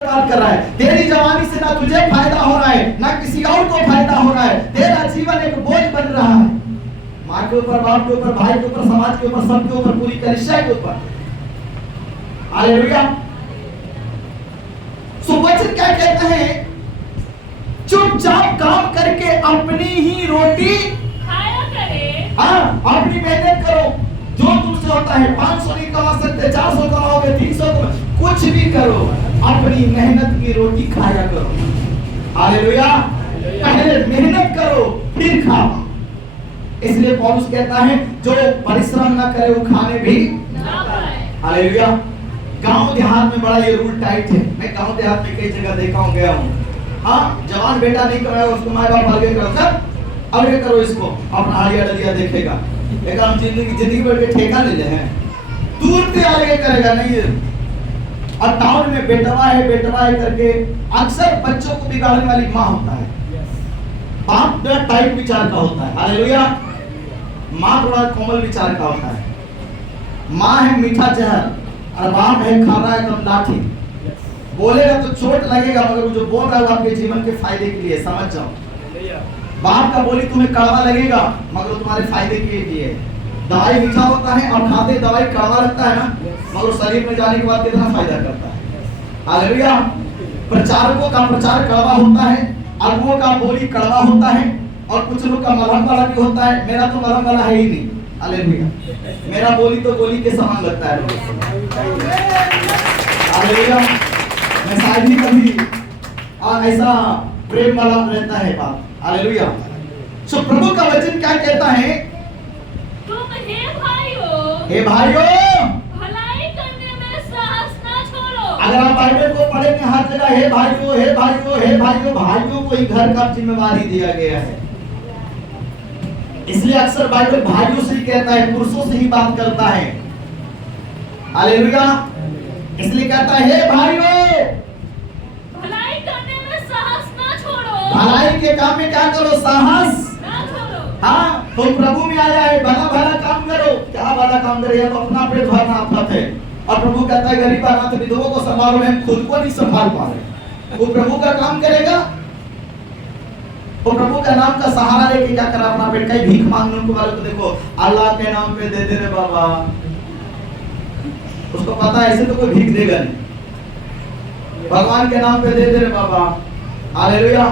बात कर रहा है। तेरी जवानी से ना तुझे फायदा हो रहा है ना किसी और को फायदा हो रहा है। तेरा जीवन एक बोझ बन रहा है, माँ के ऊपर, बाप के ऊपर, भाई के ऊपर, समाज के ऊपर, सबके ऊपर, पूरी कलीसिया के ऊपर। हालेलुया। वचन क्या कहता है? चुपचाप काम करके अपनी ही रोटी खाया करे। हाँ, अपनी मेहनत करो, जो तुमसे होता है। 500 नहीं कमा सकते, 400 कमाओगे, 300 कुछ भी करो, अपनी मेहनत की रोटी खाया करो। हालेलुया। पहले मेहनत करो फिर खाओ। इसलिए पौलुस कहता है जो परिश्रम ना करे वो खाने भी ना पाए। हालेलुया। गांव देहात में बड़ा ये रूल टाइट है। मैं गांव देहात में कई जगह देखा हूं, गया हूं। हाँ, जवान बेटा नहीं कमाया उसको माँ बाप आगे करो, सब आगे करो, इसको अपना हालिया डलिया देखेगा। एक हम जिंदगी भर के ठेका ले ले हैं, दूर से आगे करेगा नहीं है। और टाउन में बेटवा है करके अक्सर बच्चों को बिगाड़ने वाली माँ होता है। बाप थोड़ा टाइट विचार का होता है। हालेलुया। माँ थोड़ा कोमल विचार का होता है। माँ है मीठा जहर और बाप है खारा एकदम लाठी। बोलेगा तो चोट लगेगा, मगर वो जो बोल रहा है वो आपके जीवन के फायदे के लिए, समझ जाओ। बाप का बोली तुम्हें कड़वा लगेगा, मगर वो तुम्हारे फायदे के लिए। दवाई मीठा होता है और खाते दवाई कड़वा लगता है ना, मगर शरीर में जाने के बाद कितना फायदा करता है। हालेलुया। प्रचारकों का प्रचार कड़वा होता है, अगुओं का बोली कड़वा होता है, और कुछ लोग का मलहम वाला भी होता है। मेरा तो मलहम वाला है ही नहीं। हालेलुया। मेरा बोली तो गोली के समान लगता है। हालेलुया। मैं शायद ही कभी ऐसा प्रेम वाला रहता है बात। हालेलुया। सो प्रभु का वचन क्या कहता है? तुम हे भाइयों भलाई करने में साहस ना छोड़ो। अगर आप बाइबल को पढ़ेंगे हर जगह हे भाइयों, हे भाइयों, हे भाइयों, भाइयों को ही घर का जिम्मेवारी दिया गया है। इसलिए अक्सर बाइबल भाइयों से ही कहता है, पुरुषों से ही बात करता है। हालेलुया। इसलिए कहता है हे भाइयों भलाई करने में साहस ना छोड़ो। भलाई के काम में क्या करो? साहस ना छोड़ो। हाँ, तो प्रभु में आया है भला भला काम करो। क्या भला काम करेगा? तो अपना पेट भरना आफत है। और प्रभु कहता है गरीब अनाथ विधवों को संभालो, हम खुद को नहीं संभाल पा रहे। वो प्रभु का काम करेगा, वो प्रभु का नाम का सहारा लेके क्या करा? अपना पेट। कहीं भीख मांगने को वाले को देखो, अल्लाह के नाम पे दे दे रे बाबा, उसको पता है ऐसे तो कोई भीख देगा नहीं, भगवान के नाम पे दे दे रे बाबा। हालेलुया।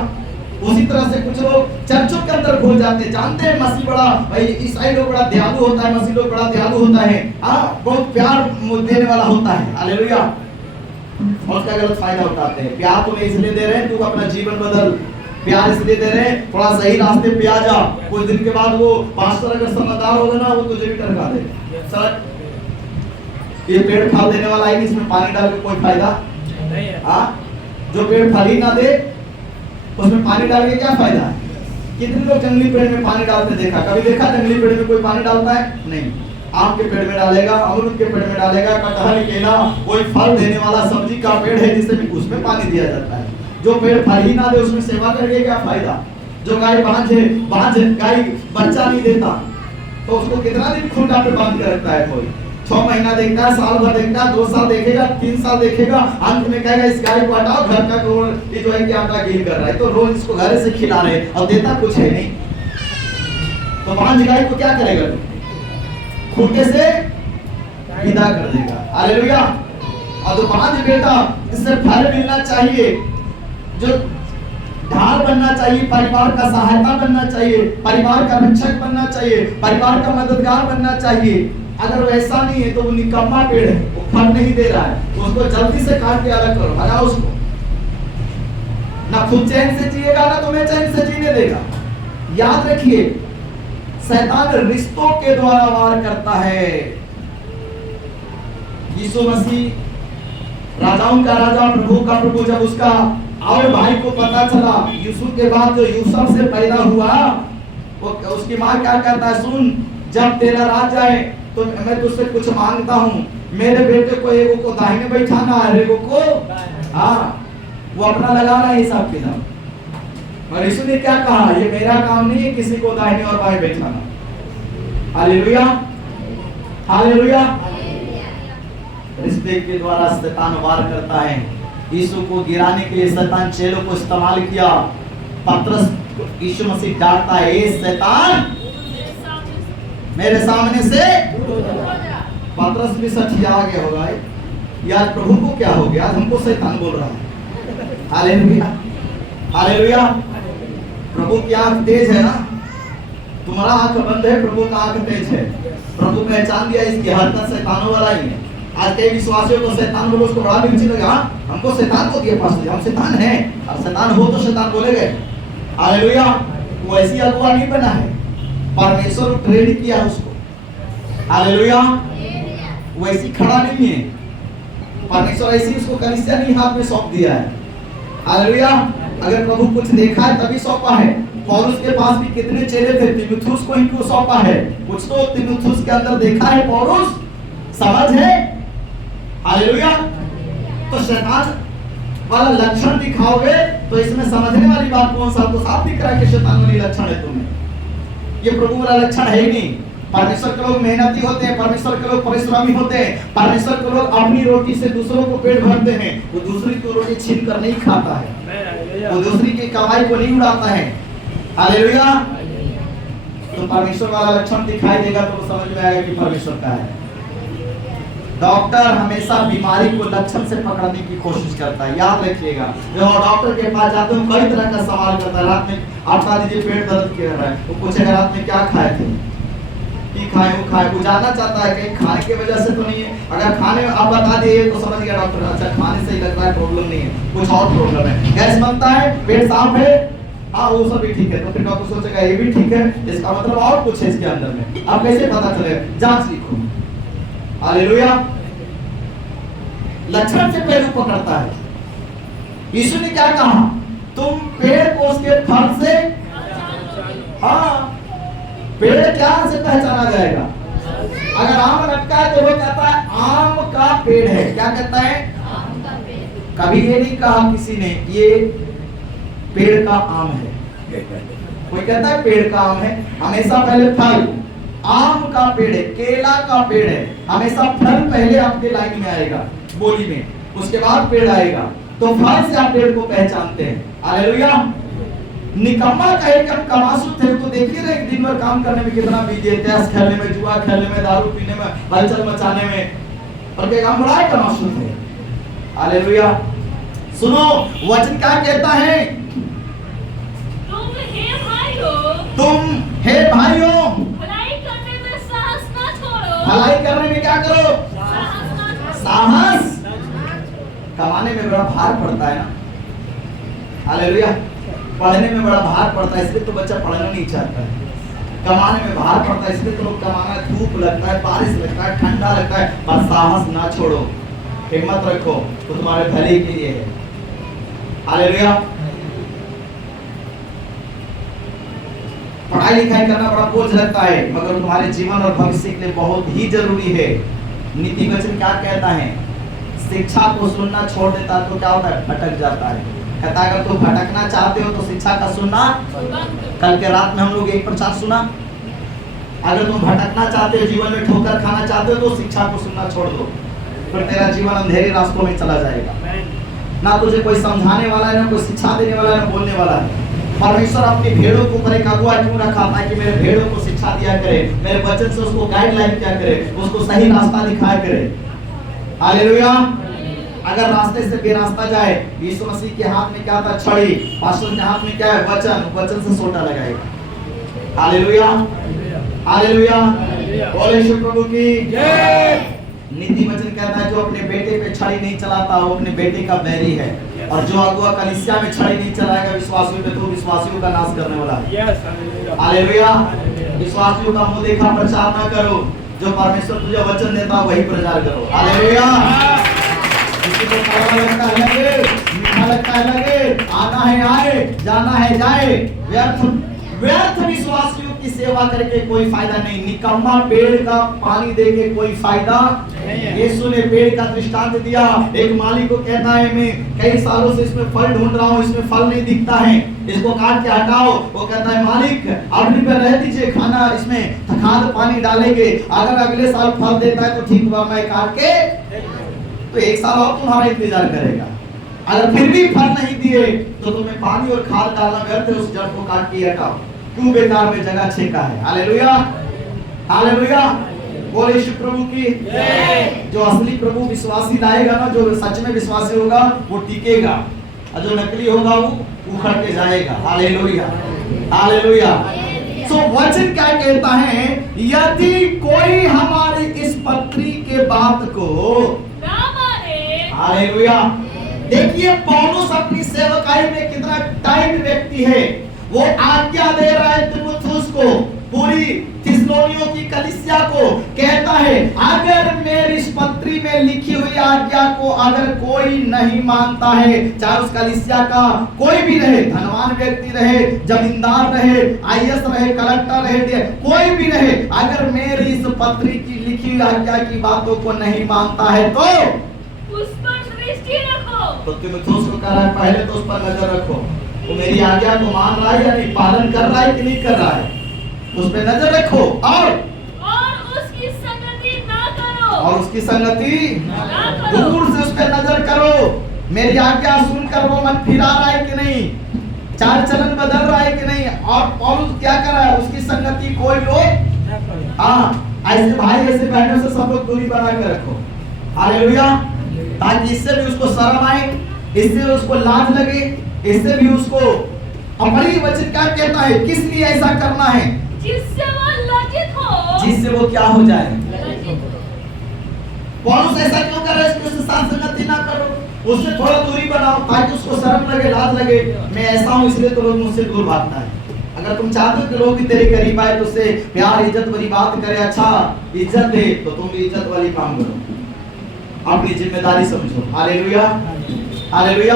उसी तरह से कुछ लोग चर्चों के अंदर घुस जाते, जानते हैं मसीह बड़ा, भाई ईसाई लोग बड़ा दयालु होता है, मसीह लोग बड़ा दयालु होता है, हाँ, बहुत प्यार देने वाला होता है। हालेलुया। और उसका गलत फायदा उठाते हैं। प्यार तुम्हें इसलिए दे रहे हैं, तू अपना जीवन बदल। प्यार इसलिए दे रहे हैं, थोड़ा सही रास्ते पे आ जा। कुछ दिन के बाद वो पास्टर अगर समझदार होगा ना, वो तुझे भी टरका दे। सर ये पेड़ फल देने वाला है, इसमें पानी डाल के कोई फायदा नहीं है। हाँ, जो पेड़ फल ही ना दे उसमें पानी डाल के क्या फायदा है? कितने लोग जंगली पेड़ में पानी डालते देखा? कभी देखा जंगली पेड़ में कोई पानी डालता है? नहीं। आम के पेड़ में डालेगा, अमरूद के पेड़ में डालेगा, कटहल, केला, कोई फल देने वाला सब्जी का पेड़ है जिससे उसमें पानी दिया जाता है। जो पेड़ फल ही ना दे उसमें सेवा करके क्या फायदा? जो गाय बांझ गाय बच्चा नहीं देता तो उसको कितना दिन खूंटा पे बांध कर रखता है? कोई 6 महीना देखता है, साल भर देखता है, 2 साल देखेगा, 3 साल देखेगा, अंत में कहेगा इस गाय को हटाओ, घर का गोबर ये जो है कि आटा गील कर रहा है, तो रोज इसको घर से खिला रहे और देता कुछ है नहीं। तो बांझ गाय को क्या करेगा? खूंटे से विदा कर देगा। हालेलुया। और तो बांझ बेटा इससे फल मिलना चाहिए, जो ढाल बनना चाहिए, परिवार का सहायता बनना चाहिए, परिवार का रक्षक बनना चाहिए, परिवार का मददगार बनना चाहिए। अगर वैसा नहीं है तो वो निकम्मा पेड़ है, वो फल नहीं दे रहा है, तो उसको जल्दी से काट के अलग करो, हटाओ उसको। ना खुद चैन से जिएगा ना तुम्हें चैन से जीने देगा। याद रखिए, शैतान रिश्तों के द्वारा वार करता है। यीशु मसीह राजाओं का राजा, प्रभु का प्रभु, जब उसका और भाई को पता चला यूसुफ के बाद जो यूसुफ से पैदा हुआ, वो उसकी माँ क्या कहता है? सुन, जब तेरा राज जाए तो मैं तुझसे कुछ मांगता हूँ, मेरे बेटे को एगो को दाहिने बैठाना है, एगो को हाँ। वो अपना लगा रहा है हिसाब किताब। और यीशु ने क्या कहा? ये मेरा काम नहीं है किसी को दाहिने और बाएं बैठाना। हालेलुया। हालेलुया। रिश्ते के द्वारा शैतान वार करता है। यीशु को गिराने के लिए शैतान चेलों को इस्तेमाल किया। पतरस यीशु मसीह डांटता है, ए शैतान मेरे सामने से पतरस भी सठिया गया होगा, यार प्रभु को क्या हो गया, आज हमको शैतान बोल रहा है। Hallelujah, hallelujah. प्रभु की आंख तेज है ना, तुम्हारा आंख बंद है, प्रभु का आंख तेज है। प्रभु पहचान दिया इसकी हरकत शैतानों वाला ही है। आज कई विश्वासियों को शैतान बोलो, उसको बड़ा मिर्ची लगा, हमको शैतान को दिया पास, हम शैतान है, और शैतान हो तो शैतान बोलेगे। हालेलुया। वो ऐसी अगुआ नहीं बना है, परमेश्वर ट्रेन किया उसको। हालेलुया। वो ऐसी खड़ा नहीं है, परमेश्वर ऐसी उसको कलीसिया नहीं हाथ में सौंप दिया है। हालेलुया। अगर प्रभु कुछ देखा है तभी सौंपा है। पौलुस के पास भी कितने चेले थे, तीमुथियुस को ही क्यों सौंपा है, कुछ तो तीमुथियुस के अंदर देखा है पौलुस, समझ है। हालेलुया। तो शैतान वाला लक्षण दिखाओगे तो इसमें समझने वाली बात कौन सा, तो साफ दिख रहा है कि शैतान वाली लक्षण है तुम्हें, ये प्रभु वाला लक्षण है ही नहीं। परमेश्वर के लोग मेहनती होते हैं, परमेश्वर के लोग परिश्रमी होते हैं, परमेश्वर के लोग अपनी रोटी से दूसरों को पेट भरते हैं। वो दूसरी की रोटी छीन कर नहीं खाता है, वो दूसरी की कमाई को नहीं उड़ाता है। हालेलुया। तो परमेश्वर वाला लक्षण दिखाई देगा तो समझ में आएगा कि परमेश्वर का है। डॉक्टर हमेशा बीमारी को लक्षण से पकड़ने की कोशिश करता है, याद रखिएगा। जब डॉक्टर के पास जाते हो कई तरह का सवाल करता है, रात में आप बता दीजिए पेट दर्द क्यों रहा है, वो पूछेगा रात में क्या खाए थे, की खाए वो खाए, वो जानना चाहता है कहीं खाने की वजह से तो नहीं है। अगर खाने में आप बता दिए तो समझ गया डॉक्टर, अच्छा खाने से ही लग रहा है, प्रॉब्लम नहीं है, कुछ और प्रॉब्लम है। गैस बनता है, पेट साफ है, हाँ वो सब भी ठीक है, तो फिर डॉक्टर सोचेगा ये भी ठीक है, इसका मतलब और कुछ है इसके अंदर में। आप कैसे पता चलेगा, जांच लिखो। हालेलुया। लक्षण से पहलू पकड़ता है। यीशु ने क्या कहा, तुम पेड़ को उसके फल से, हाँ पेड़ क्या से पहचाना जाएगा। अगर आम लटका है तो वो कहता है आम का पेड़ है, क्या कहता है, आम का पेड़। कभी ये नहीं कहा किसी ने ये पेड़ का आम है, कोई कहता है पेड़ का आम है, हमेशा पहले फल। आम का पेड़ है, केला का पेड़ है, हमेशा फल पहले आपके लाइन में आएगा बोली में, उसके बाद पेड़ आएगा। तो फल से आप पेड़ को पहचानते हैं। हालेलुया। निकम्मा कहे कि हम कमासु थे, तो देखिए ना एक दिन भर काम करने में कितना बिजी है, ताश खेलने में, जुआ खेलने में, दारू पीने में, हलचल मचाने में, और क्या काम बड़ा कमासु थे। हालेलुया। सुनो वचन क्या कहता है, तुम हे भाइयों भलाई करने में साहस ना छोड़ो। भलाई करने में क्या करो, साहस। कमाने में बड़ा भार पड़ता है ना। हालेलुया। पढ़ने में बड़ा भार पड़ता है, इसलिए तो बच्चा पढ़ना नहीं चाहता है। कमाने में भार पड़ता है, इसलिए तो लोग कमाना, धूप लगता है, बारिश लगता है, ठंडा लगता है, पर साहस ना छोड़ो, हिम्मत रखो, तो तुम्हारे भले के लिए है। हालेलुया। पढ़ाई लिखाई करना बड़ा बोझ लगता है, मगर तुम्हारे जीवन और भविष्य के लिए बहुत ही जरूरी है। नीति वचन क्या कहता है, शिक्षा को सुनना छोड़ देता तो क्या होता है, भटक जाता है। कहता है अगर तुम भटकना चाहते हो तो शिक्षा का सुनना। कल के रात में हम लोग एक प्रचार सुना, अगर तुम भटकना चाहते हो, जीवन में ठोकर खाना चाहते हो, तो शिक्षा को सुनना छोड़ दो, फिर तेरा जीवन अंधेरे रास्तों में चला जाएगा। ना तुझे कोई समझाने वाला है, ना कोई शिक्षा देने वाला है, ना बोलने वाला है। परमेश्वर अपनी भेड़ों को ऊपर एक अगुआ क्यों रखा था कि मेरे भेड़ों को शिक्षा दिया करे, मेरे वचन से उसको गाइडलाइन क्या करे, उसको सही रास्ता दिखाया करे। हालेलुया। अगर रास्ते से बेरास्ता जाए, यीशु मसीह के हाथ में क्या था, छड़ी, पास्टर के हाथ में क्या है, वचन, वचन से सोटा लगाएगा। हालेलुया। हालेलुया। बोले यीशु प्रभु की जय। नीति वचन कहता है जो अपने बेटे पे छड़ी नहीं चलाता वो अपने बेटे का बैरी है, और जो अगुआ कलीसिया में छड़ी नहीं चलाएगा विश्वासियों पे, तो विश्वासियों का नाश करने वाला है। हालेलुया। विश्वासियों का मुंह देखा प्रचार ना करो, जो परमेश्वर तुझे वचन देता वही प्रचार करो। हालेलुया। किसी को कड़वा लगता है लगे, मीठा लगता है लगे, आना है आए, जाना है जाए, व्यर्थ विश्वासियों की सेवा करके कोई फायदा नहीं। निकम्मा पेड़ का पानी देके कोई फायदा नहीं। यीशु ने पेड़ का दृष्टांत दिया। एक माली को कहता है मैं कई सालों से इसमें फल ढूंढ रहा हूँ, इसमें फल नहीं दिखता है, इसको काट के हटाओ। वो कहता है मालिक अभी पे रह दीजिए, खाना इसमें खाद पानी डालेंगे, अगर अगले साल फल देता है तो ठीक हुआ, मैं काट के तो एक साल और तुम्हारा इंतजार करेगा। अगर फिर भी फल नहीं दिए तो तुम्हें पानी और खाद डालना व्यर्थ है, उस जड़ को काट के हटाओ, क्यों बेकार में जगह छेका है। हालेलुया, हालेलुया, बोले यीशु प्रभु की जय। जो असली प्रभु विश्वासी लाएगा ना, जो सच में विश्वासी होगा वो टिकेगा, और जो नकली होगा वो उखड़ के जाएगा। Hallelujah, hallelujah. सो वचन क्या कहता है, यदि कोई हमारी इस पत्री के बात को ना माने, हालेलुया। देखिए पौलुस अपनी सेवकाई में कितना टाइट व्यक्ति है। वो आज्ञा दे रहा है तीमुथियुस को, पूरी थिस्सलुनीकियों की कलीसिया को, कहता है अगर मेरी इस पत्री में लिखी हुई आज्ञा को अगर कोई नहीं मानता है, चाहे उस कलीसिया का कोई भी रहे, धनवान व्यक्ति रहे, जमींदार रहे, आईएएस रहे, कलेक्टर रहे, कोई भी रहे, अगर मेरी इस पत्री की लिखी हुई आज्ञा की बातों को नहीं मानता है तो उस पर दृष्टि रखो। तो तीमुथियुस को कह रहा है पहले तो उस पर नजर रखो, वो मेरी आज्ञा को मान रहा है या नहीं, पालन कर रहा है कि नहीं कर रहा है, उस पर नजर रखो। और उसकी संगति ना करो, और उसकी संगति ना करो। दूर से उस पर नजर करो, मेरी आज्ञा सुनकर वो मन फिरा रहा है कि नहीं, चाल चलन बदल रहा है कि नहीं। और पौलुस क्या कर रहा है, उसकी संगति कोई लोग, ऐसे भाई ऐसे बहनों से सब लोग दूरी बना के रखो। हालेलुया, ताकि इससे भी उसको शर्म आए, इससे उसको लाज लगे, इससे भी उसको। अपनी वचन क्या कहता है, किस लिए ऐसा करना है, जिससे वो लज्जित हो, जिससे वो क्या हो जाए। लज्जित हो। पौलुस ऐसा क्यों कर रहा है, उसके साथ संगति ना करो, उससे थोड़ा दूरी बनाओ, ताकि उसको शर्म लगे, लाज लगे, मैं ऐसा हूं इसलिए तो लोग मुझसे दूर भागता है। अगर तुम चाहते हो कि लोग भी तेरे करीब आए, तो उससे प्यार इज्जत वाली बात करे, अच्छा इज्जत दे, तो तुम भी इज्जत वाली काम करो, अपनी जिम्मेदारी समझो। Hallelujah, hallelujah.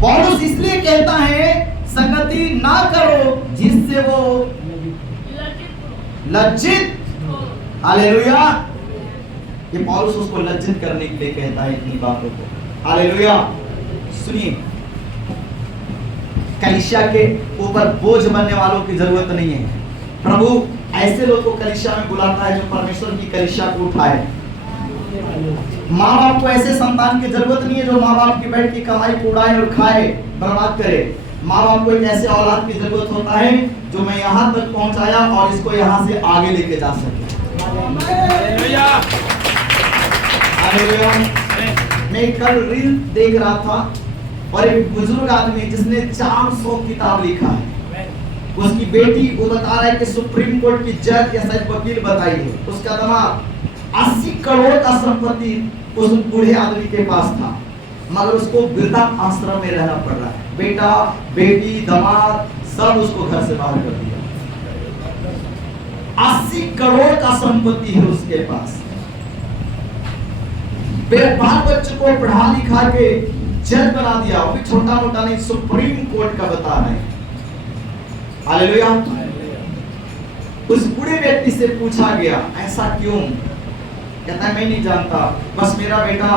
पौलुस इसलिए कहता है संगति ना करो जिससे वो लज्जित हो। हालेलुया। ये पौलुस उसको लज्जित करने के लिए कहता है इतनी बातों को। हालेलुया। सुनिए, कलीसिया के ऊपर बोझ बनने वालों की जरूरत नहीं है। प्रभु ऐसे लोगों को कलीसिया में बुलाता है जो परमेश्वर की कलीसिया को उठाए। माँ बाप को ऐसे संतान की जरूरत नहीं है जो माँ बाप की बैठ की कमाई को उड़ाए और खाए, बर्बाद करे। माँ बाप को एक ऐसे औलाद की जरूरत होता है जो मैं यहाँ तक पहुँचाया और इसको यहाँ से आगे लेके जा सके। मैं कल रील देख रहा था और एक बुजुर्ग आदमी जिसने 400 किताब लिखा है, उसकी बेटी वो बता रहा है कि सुप्रीम कोर्ट की जज या शायद वकील बताई है, उसका दामाद 80 करोड़ का संपत्ति उस बूढ़े आदमी के पास था, मगर उसको वृद्धा आश्रम में रहना पड़ रहा है। बेटा बेटी दामाद सब उसको घर से बाहर कर दिया। 80 करोड़ का संपत्ति है उसके पास। बाल बच्चों को पढ़ा लिखा के जज बना दिया, वो भी छोटा मोटा नहीं, सुप्रीम कोर्ट का बता रहे हैं। हालेलुया। उस बूढ़े व्यक्ति से पूछा गया ऐसा क्यों, कहता है मैं नहीं जानता, बस मेरा बेटा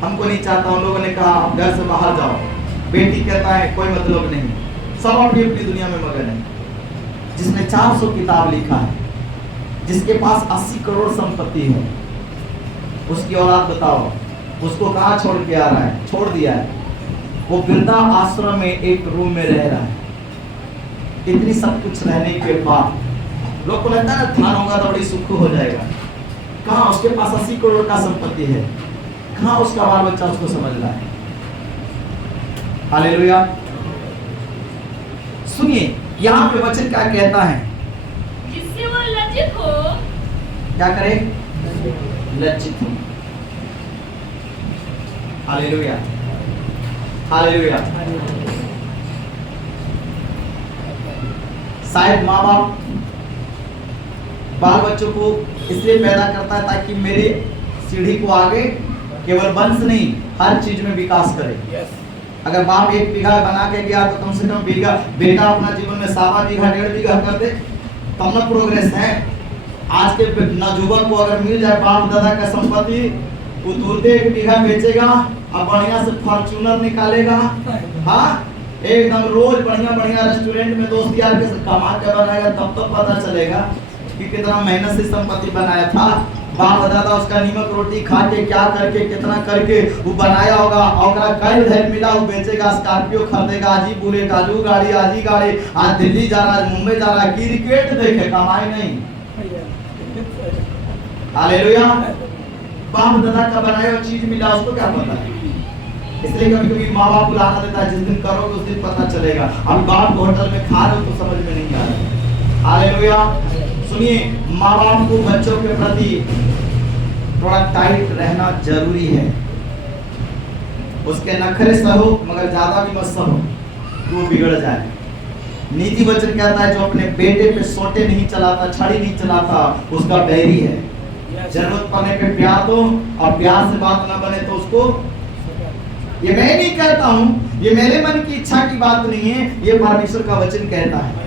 हमको नहीं चाहता, उन लोगों ने कहा आप घर से बाहर जाओ। बेटी कहता है कोई मतलब नहीं, सब अपनी अपनी दुनिया में मगन है। जिसने 400 किताब लिखा है, जिसके पास 80 करोड़ संपत्ति है, उसकी औलाद बताओ उसको कहाँ छोड़ के आ रहा है, छोड़ दिया है। वो वृद्धा आश्रम में एक रूम में रह रहा है। इतनी सब कुछ रहने के बाद लोग को लगता है ध्यान होगा तो बड़ी सुख हो जाएगा। कहाँ उसके पास 80 करोड़ का संपत्ति है, कहाँ उसका बाल बच्चा उसको समझ रहा है। हालेलुया। सुनिए यहाँ पे वचन क्या कहता है, जिससे वो लज्जित हो, क्या करे, लज्जित हो। Hallelujah, hallelujah. शायद माँ बाप बाल बच्चों को इसलिए पैदा करता है ताकि मेरी सीढ़ी को आगे केवल वंश नहीं हर चीज में विकास करे। अगर बाप 1 बीघा बना के गया तो कम से कम बीघा बेटा अपना जीवन में 1.25 बीघा 1.5 बीघा कर दे, तब ना प्रोग्रेस है। आज के नवजुवक को अगर मिल जाए बाप दादा का संपत्ति, वो तुरंत 1 बीघा बेचेगा और बढ़िया से फॉर्च्यूनर निकालेगा। हाँ, एकदम रोज बढ़िया बढ़िया रेस्टोरेंट में दोस्त यार के कमा के बनाएगा, तब तो पता चलेगा कि कितना मेहनत से संपत्ति बनाया था। बाप दादा उसका नीमक रोटी खा के क्या करके कितना करके वो बनाया होगा और कल धैर्य मिला वो बेचेगा, स्कॉर्पियो खरीदेगा, आज ही बुलेट, आज वो गाड़ी, आज ही गाड़ी, आज दिल्ली जा रहा है, मुंबई जा रहा है, क्रिकेट देखे, कमाई नहीं। हालेलुया। बाप दादा का बनाया हुआ चीज मिला उसको क्या पता है। इसलिए कभी कभी माँ बाप बुलाना देता है, जिस दिन करोगे उस दिन पता चलेगा। अभी बाप को होटल में खा रहे हो तो समझ में नहीं आ रहा। हालेलुया। सुनिए, माँ बाप को बच्चों के प्रति थोड़ा टाइट रहना जरूरी है। उसके नखरे सहो मगर ज्यादा भी मत सहो, वो बिगड़ जाए। नीति वचन कहता है जो अपने बेटे पे सोटे नहीं चलाता, छड़ी नहीं चलाता, उसका बैरी है। जरूरत पड़ने पे प्यार दो, और प्यार से बात ना बने तो उसको, ये मैं नहीं कहता हूं, ये मेरे मन की इच्छा की बात नहीं है, ये परमेश्वर का वचन कहता है।